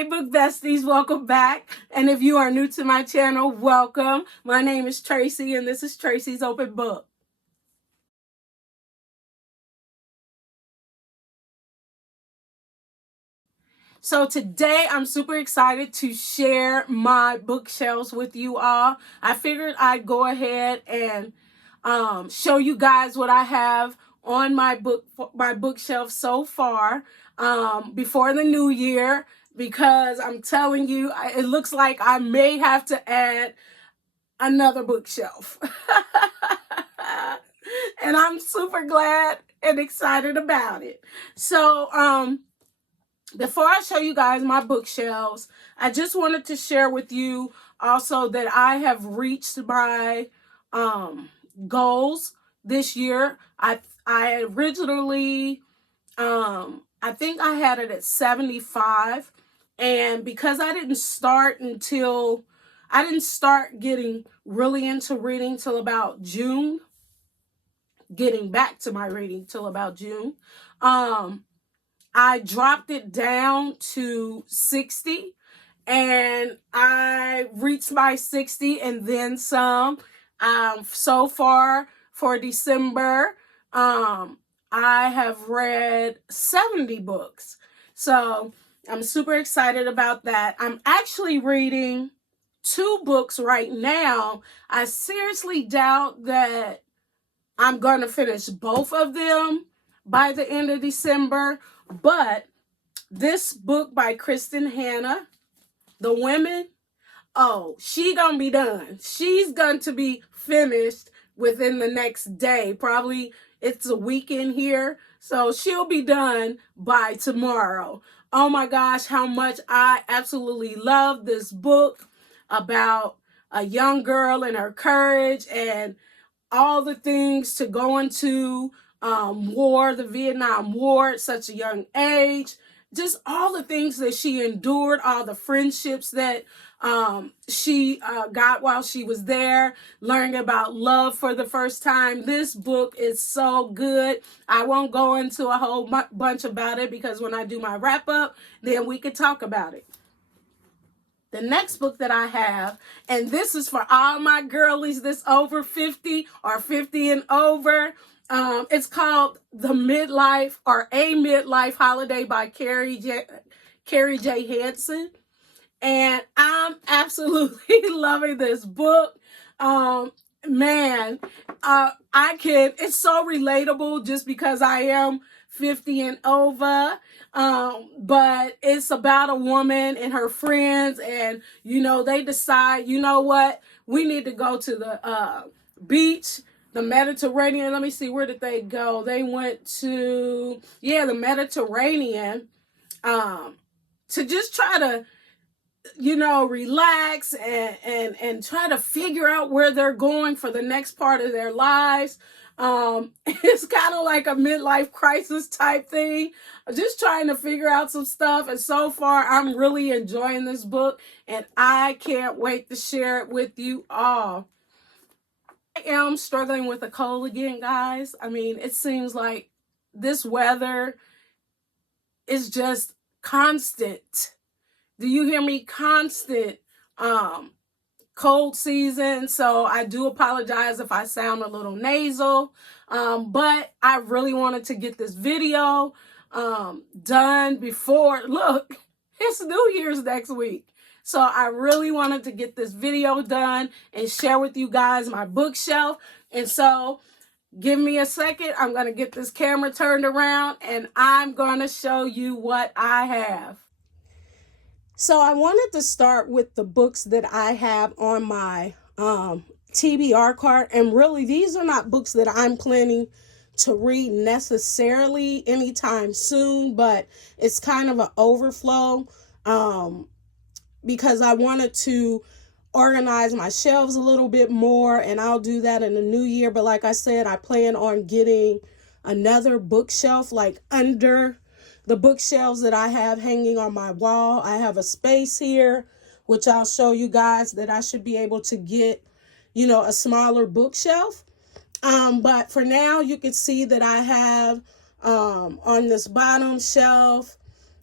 Hey book besties, welcome back. And if you are new to my channel, welcome. My name is Tracy and this is Tracy's Open Book. So today I'm super excited to share my bookshelves with you all. I figured I'd go ahead and show you guys what I have on my bookshelf so far before the new year, because I'm telling you, it looks like I may have to add another bookshelf. And I'm super glad and excited about it. So before I show you guys my bookshelves, I just wanted to share with you also that I have reached my goals this year. I originally I think I had it at 75, and because I didn't start getting really into reading till about June, getting back to my reading till about June, I dropped it down to 60, and I reached my 60 and then some. So far for December, I have read 70 books. So I'm super excited about that. I'm actually reading 2 books right now. I seriously doubt that I'm going to finish both of them by the end of December. But this book by Kristen Hanna, The Women, oh, she gonna be done. She's going to be finished within the next day. Probably it's a weekend here, so she'll be done by tomorrow. Oh my gosh, how much I absolutely love this book about a young girl and her courage and all the things to go into war, the Vietnam War at such a young age. Just all the things that she endured, all the friendships that she got while she was there, learning about love for the first time. This book is so good. I won't go into a whole bunch about it, because when I do my wrap up, then we could talk about it. The next book that I have, and this is for all my girlies that's over 50 or 50 and over. It's called The Midlife or A Midlife Holiday by Carrie J. Hansen. And I'm absolutely loving this book. It's so relatable just because I am 50 and over. But it's about a woman and her friends, and they decide, you know what, we need to go to the beach, the Mediterranean. Let me see, where did they go? They went to the Mediterranean, to just try to relax and try to figure out where they're going for the next part of their lives. It's kind of like a midlife crisis type thing, just trying to figure out some stuff. And so far, I'm really enjoying this book, and I can't wait to share it with you all. I am struggling with a cold again, guys. I mean, it seems like this weather is just constant. Do you hear me? Constant cold season. So I do apologize if I sound a little nasal. But I really wanted to get this video done before, look, it's New Year's next week. So I really wanted to get this video done and share with you guys my bookshelf. And so give me a second. I'm going to get this camera turned around and I'm going to show you what I have. So I wanted to start with the books that I have on my TBR card. And really, these are not books that I'm planning to read necessarily anytime soon, but it's kind of an overflow because I wanted to organize my shelves a little bit more, and I'll do that in the new year. But like I said, I plan on getting another bookshelf like under the bookshelves that I have hanging on my wall. I have a space here, which I'll show you guys, that I should be able to get, a smaller bookshelf. But for now, you can see that I have on this bottom shelf,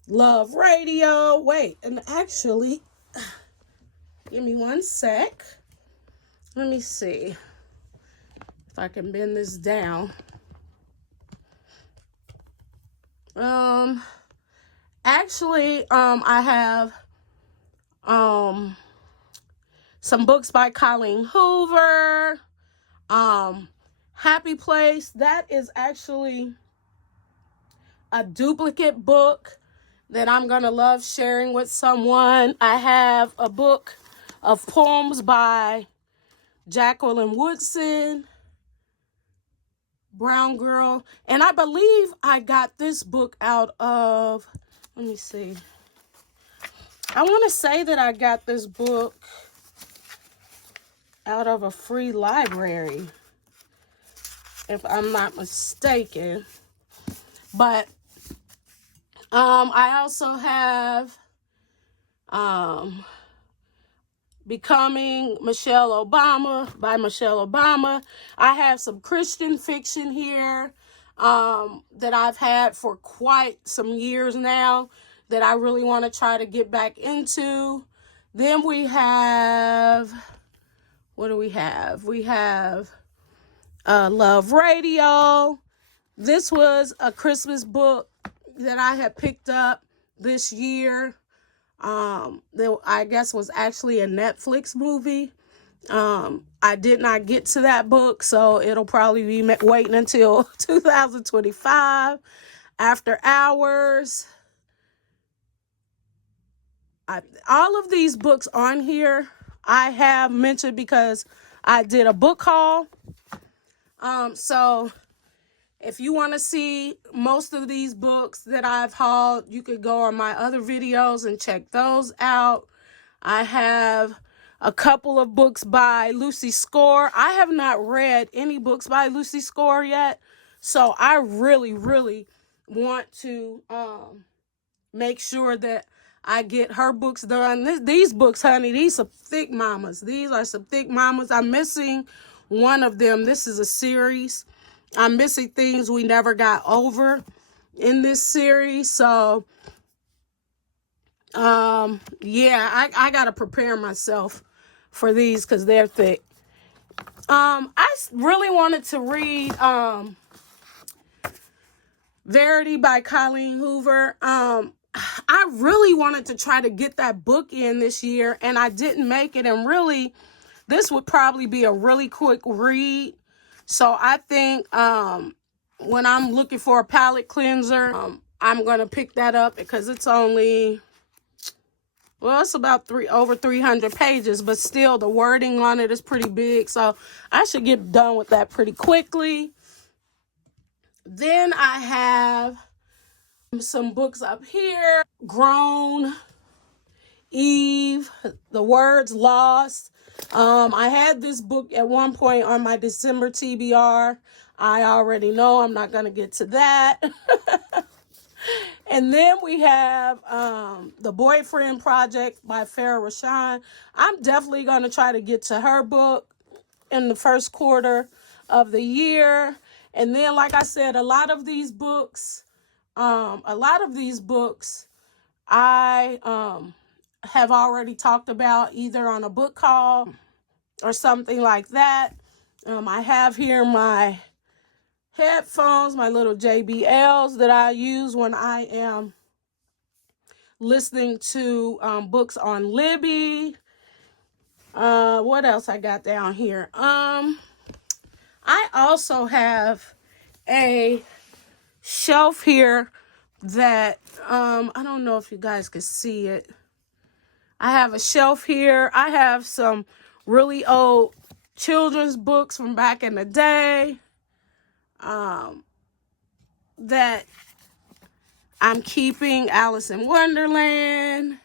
Love Radio. Wait, and actually, give me one sec. Let me see if I can bend this down. Actually, I have some books by Colleen Hoover. Happy Place. That is actually a duplicate book that I'm gonna love sharing with someone. I have a book of poems by Jacqueline Woodson, Brown Girl, and I believe I got this book out of, let me see. I want to say that I got this book out of a free library, if I'm not mistaken. But I also have Becoming Michelle Obama by Michelle Obama. I have some Christian fiction here that I've had for quite some years now that I really want to try to get back into. Then we have, what do we have? We have Love Radio. This was a Christmas book that I had picked up this year. That I guess was actually a Netflix movie. I did not get to that book, so it'll probably be waiting until 2025. After Hours. All of these books on here I have mentioned because I did a book haul. So if you want to see most of these books that I've hauled, you could go on my other videos and check those out. I have a couple of books by Lucy Score. I have not read any books by Lucy Score yet, so I really, really want to make sure that I get her books done. These books, honey, these are thick mamas. These are some thick mamas. I'm missing one of them. This is a series. I'm missing Things We Never Got Over in this series. So, yeah, I got to prepare myself for these because they're thick. I really wanted to read Verity by Colleen Hoover. I really wanted to try to get that book in this year, and I didn't make it. And really, this would probably be a really quick read. So I think when I'm looking for a palate cleanser, I'm going to pick that up because it's only, well, it's about over 300 pages, but still the wording on it is pretty big. So I should get done with that pretty quickly. Then I have some books up here. Grown, Eve, The Words Lost. I had this book at one point on my December TBR. I already know I'm not going to get to that. And then we have The Boyfriend Project by Farrah Rashan. I'm definitely going to try to get to her book in the first quarter of the year. And then, like I said, a lot of these books I have already talked about either on a book call or something like that. I have here my headphones, my little JBLs that I use when I am listening to books on Libby. What else I got down here? I also have a shelf here that I don't know if you guys can see it. I have a shelf here. I have some really old children's books from back in the day that I'm keeping. Alice in Wonderland.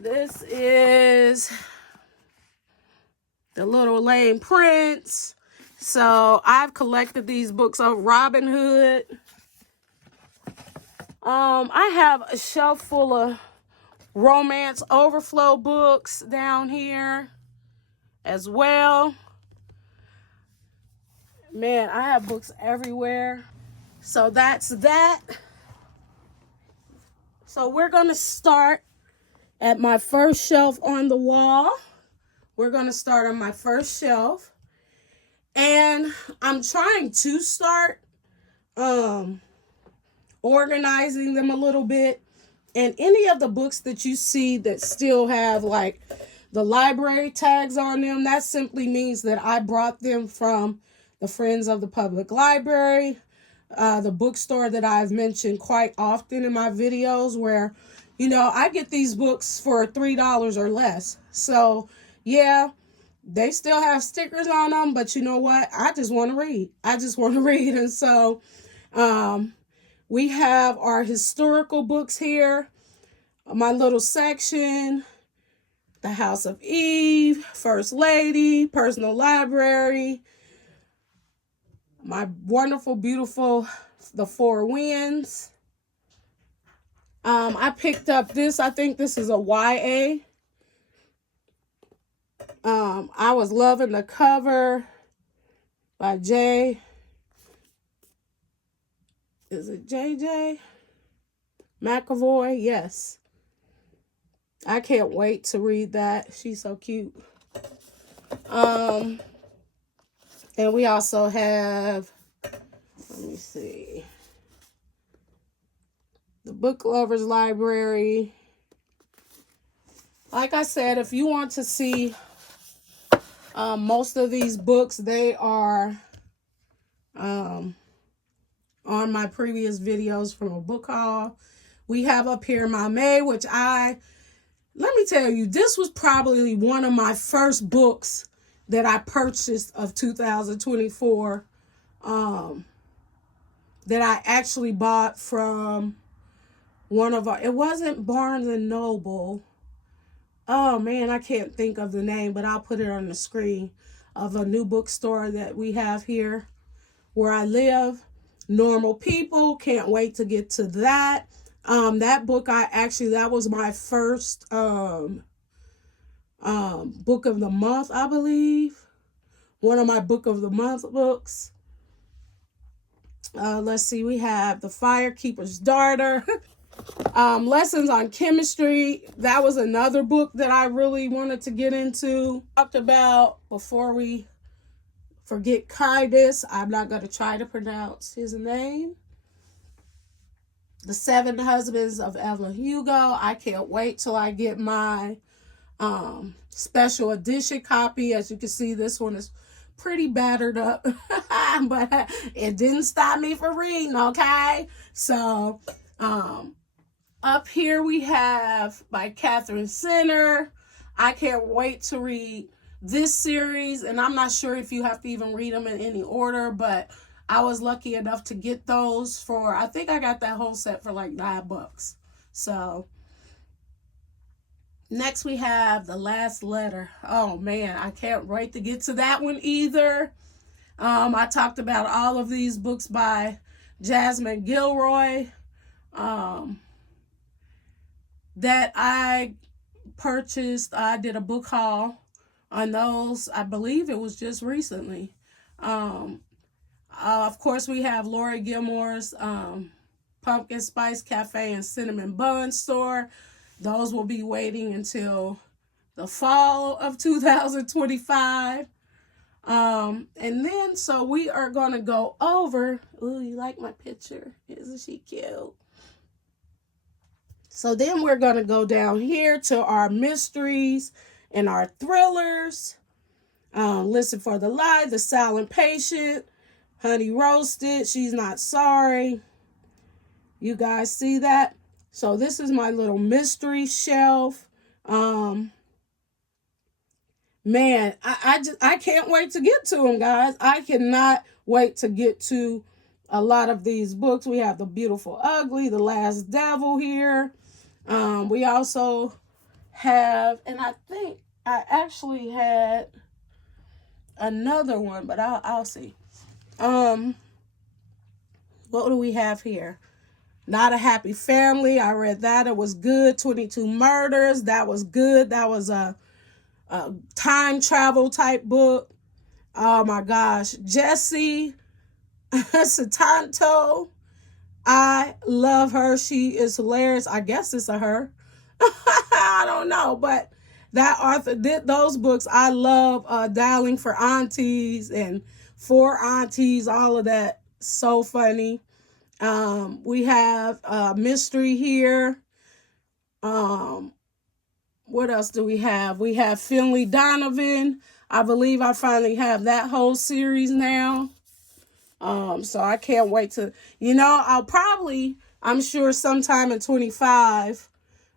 This is The Little Lame Prince. So I've collected these books of Robin Hood. I have a shelf full of romance overflow books down here as well. Man, I have books everywhere. So that's that. So we're going to start at my first shelf on the wall. We're going to start on my first shelf. And I'm trying to start organizing them a little bit. And any of the books that you see that still have like the library tags on them, that simply means that I brought them from the Friends of the Public Library, the bookstore that I've mentioned quite often in my videos, where, you know, I get these books for $3 or less. So, yeah, they still have stickers on them, but you know what? I just want to read. And so, we have our historical books here, my little section, The House of Eve, First Lady, Personal Library, my wonderful, beautiful, The Four Winds. I picked up this, I think this is a YA. I was loving the cover by Jay. Is it JJ McAvoy? Yes. I can't wait to read that. She's so cute. And we also have, let me see, the Book Lovers Library. Like I said, if you want to see most of these books, they are on my previous videos from a book haul. We have up here my May, which let me tell you, this was probably one of my first books that I purchased of 2024, that I actually bought from one of our, it wasn't Barnes and Noble. Oh man, I can't think of the name, but I'll put it on the screen, of a new bookstore that we have here where I live. Normal People, can't wait to get to that. That book, that was my first book of the month, I believe. One of my book of the month books. Let's see, we have The Firekeeper's Daughter. Lessons on Chemistry. That was another book that I really wanted to get into. Talked about, before we forget Kydus, I'm not going to try to pronounce his name. The Seven Husbands of Evelyn Hugo. I can't wait till I get my special edition copy. As you can see, this one is pretty battered up, but it didn't stop me from reading, okay? So, up here we have by Catherine Center. I can't wait to read this series, and I'm not sure if you have to even read them in any order, but I was lucky enough to get those for, I think I got that whole set for like $9. So next we have The Last Letter. Oh man, I can't wait to get to that one either. I talked about all of these books by Jasmine Gilroy that I purchased. I did a book haul on those. I believe it was just recently. Of course, we have Lori Gilmore's Pumpkin Spice Cafe and Cinnamon Bun Store. Those will be waiting until the fall of 2025. And then, so we are going to go over. Ooh, you like my picture? Isn't she cute? So then we're going to go down here to our mysteries and our thrillers. Listen for the Lie, The Silent Patient, Honey Roasted, She's Not Sorry. You guys see that? So this is my little mystery shelf. Man, I can't wait to get to them, guys. I cannot wait to get to a lot of these books. We have The Beautiful Ugly, The Last Devil here. We also have, and I think I actually had another one, but I'll see. What do we have here? Not a Happy Family. I read that. It was good. 22 Murders. That was good. That was a time travel type book. Oh my gosh. Jesse Sutanto. I love her. She is hilarious. I guess it's a her. I don't know, but that author did those books. I love Dialing for Aunties and For Aunties, all of that. So funny. We have mystery here. What else do we have? We have Finley Donovan. I believe I finally have that whole series now. So I can't wait to, I'm sure sometime in 25,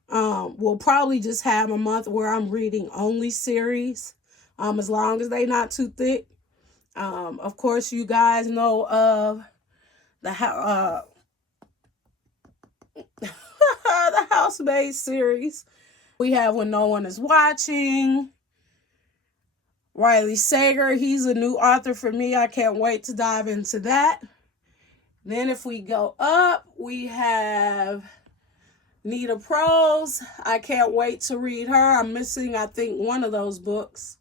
we'll probably just have a month where I'm reading only series, as long as they not too thick. Of course, you guys know of the the Housemaid series. We have When No One Is Watching. Riley Sager, he's a new author for me. I can't wait to dive into that. Then if we go up, we have Nita Prose. I can't wait to read her. I'm missing, I think, one of those books.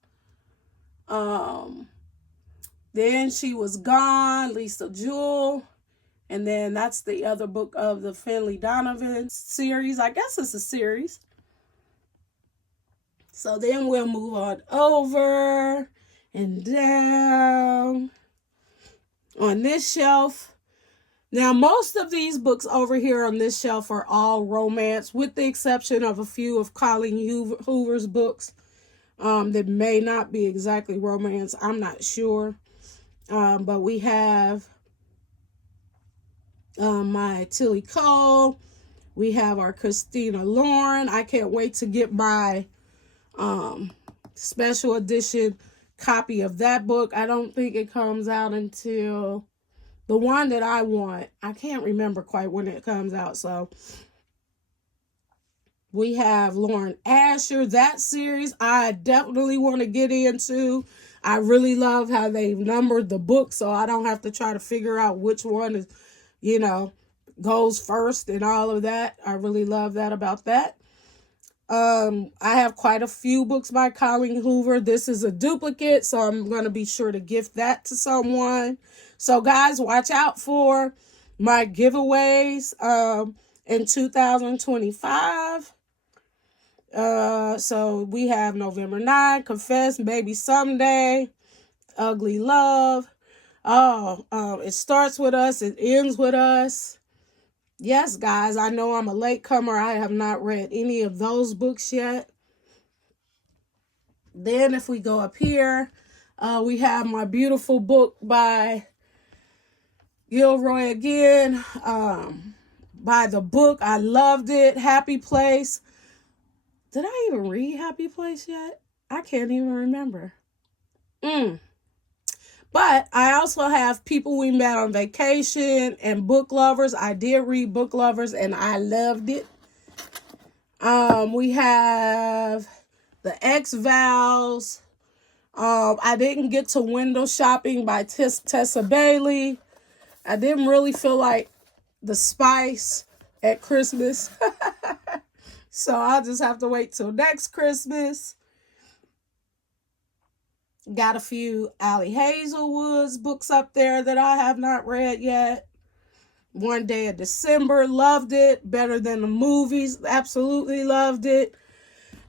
Then She Was Gone, Lisa Jewell. And then that's the other book of the Finley Donovan series. I guess it's a series. So then we'll move on over and down on this shelf. Now, most of these books over here on this shelf are all romance, with the exception of a few of Colleen Hoover's books that may not be exactly romance. I'm not sure. But we have my Tilly Cole. We have our Christina Lauren. I can't wait to get my special edition copy of that book. I don't think it comes out until the one that I want. I can't remember quite when it comes out. So we have Lauren Asher. That series I definitely want to get into. I really love how they've numbered the books, so I don't have to try to figure out which one is, goes first and all of that. I really love that about that. I have quite a few books by Colleen Hoover. This is a duplicate, so I'm going to be sure to gift that to someone. So guys, watch out for my giveaways in 2025. So we have November 9, Confess, Maybe Someday, Ugly Love. It starts with us, it ends with us. Yes, guys, I know I'm a latecomer. I have not read any of those books yet. Then if we go up here, we have my beautiful book by Gilroy again. By the book, I loved it. Happy Place. Did I even read Happy Place yet? I can't even remember. But I also have People We Met on Vacation and Book Lovers. I did read Book Lovers and I loved it. We have The X-Vows. I didn't get to Window Shopping by Tessa Bailey. I didn't really feel like the spice at Christmas. So I'll just have to wait till next Christmas. Got a few Allie Hazelwood's books up there that I have not read yet. One Day of December, loved it. Better Than the Movies, absolutely loved it.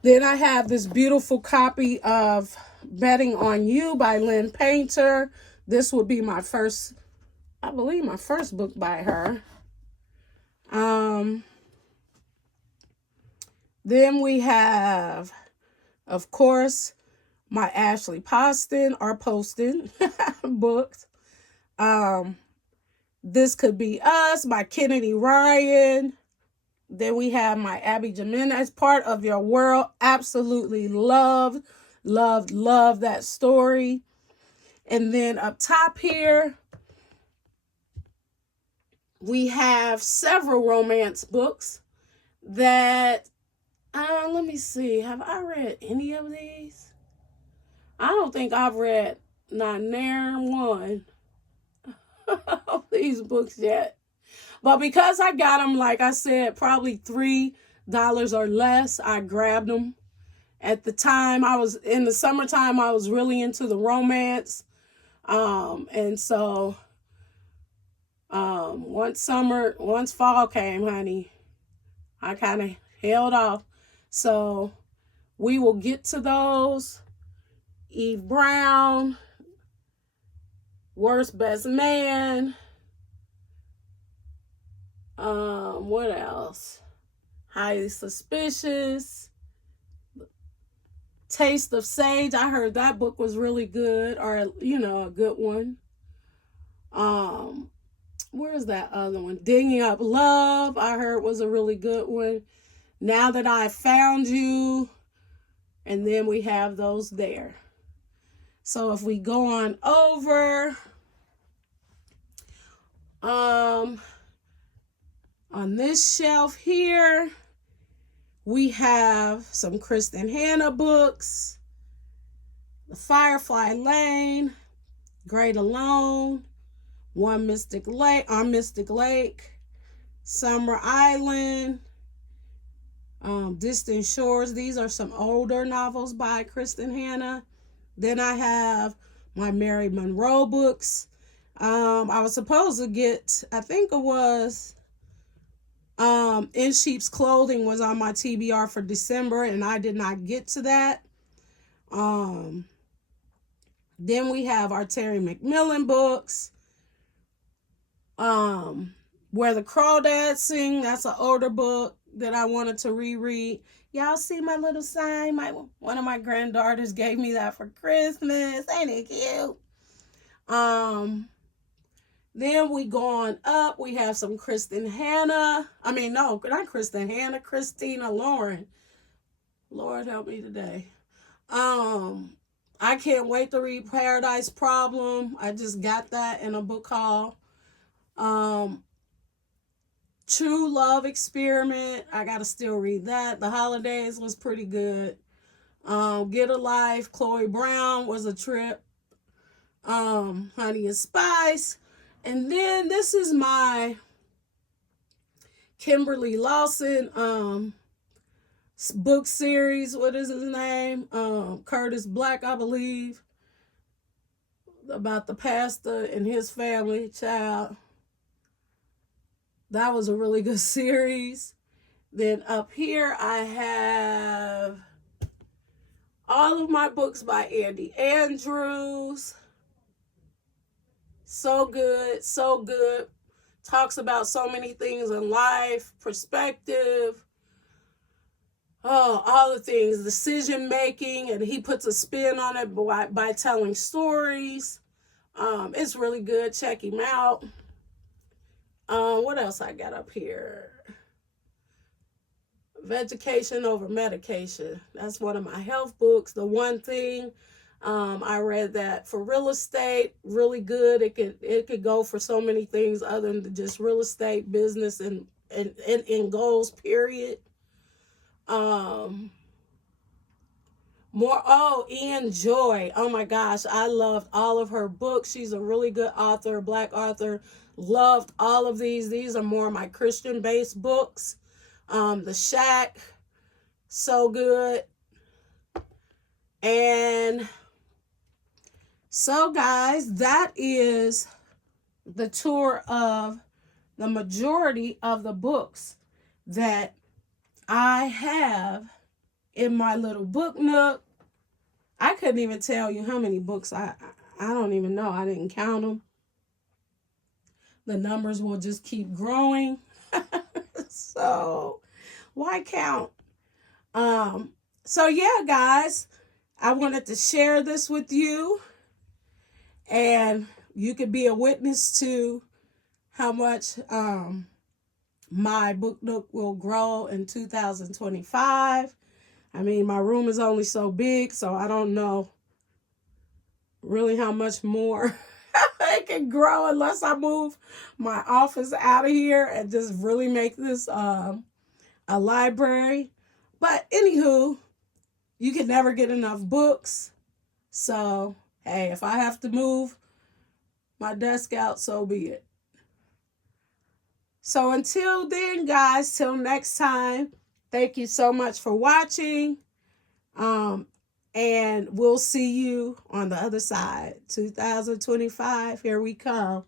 Then I have this beautiful copy of Betting on You by Lynn Painter. This would be my first, I believe my first book by her. Then we have, of course, my Ashley Poston books. This Could Be Us, my Kennedy Ryan. Then we have my Abby Jimenez, Part of Your World. Absolutely loved that story. And then up top here, we have several romance books that, let me see, have I read any of these? I don't think I've read not near one of these books yet. But because I got them, like I said, probably $3 or less, I grabbed them. At the time, in the summertime, I was really into the romance. And so Once fall came, honey, I kind of held off. So we will get to those. Eve Brown, Worst Best Man. What else? Highly Suspicious. Taste of Sage. I heard that book was really good, or a good one. Where's that other one? Digging Up Love, I heard was a really good one. Now That I Found You. And then we have those there. So if we go on over, on this shelf here, we have some Kristen Hanna books. The Firefly Lane, Great Alone, On Mystic Lake, Summer Island, Distant Shores. These are some older novels by Kristen Hanna. Then I have my Mary Monroe books. I was supposed to get, I think it was, In Sheep's Clothing was on my TBR for December, and I did not get to that. Then we have our Terry McMillan books. Where the Crawdads Sing, that's an older book that I wanted to reread. Y'all see my little sign? One of my granddaughters gave me that for Christmas. Ain't it cute? Then we go on up. We have some Kristen Hanna. No, not Kristen Hanna. Christina Lauren. Lord help me today. I can't wait to read Paradise Problem. I just got that in a book haul. True Love Experiment. I gotta still read that. The Holidays was pretty good. Get a Life. Chloe Brown was a trip. Honey and Spice. And then this is my Kimberly Lawson book series. What is his name? Curtis Black, I believe. About the pastor and his family, child. That was a really good series. Then up here I have all of my books by Andy Andrews. So good, so good. Talks about so many things in life, perspective, all the things, decision making, and he puts a spin on it by telling stories. It's really good. Check him out. What else I got up here? Vegetation Over Medication. That's one of my health books. The One Thing. I read that for real estate. Really good. It could go for so many things other than just real estate, business, and goals, period. Ian Joy. Oh my gosh, I loved all of her books. She's a really good author, Black author. Loved all of these. These are more of my Christian-based books. The Shack, so good. And so guys, that is the tour of the majority of the books that I have in my little book nook. I couldn't even tell you how many books I don't even know. I didn't count them. The numbers will just keep growing. So why count? So yeah, guys, I wanted to share this with you, and you could be a witness to how much my book nook will grow in 2025. My room is only so big, so I don't know really how much more it can grow unless I move my office out of here and just really make this a library. But anywho, you can never get enough books. So, hey, if I have to move my desk out, so be it. So until then, guys, till next time, thank you so much for watching. And we'll see you on the other side. 2025, here we come.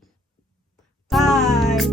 Bye. Bye.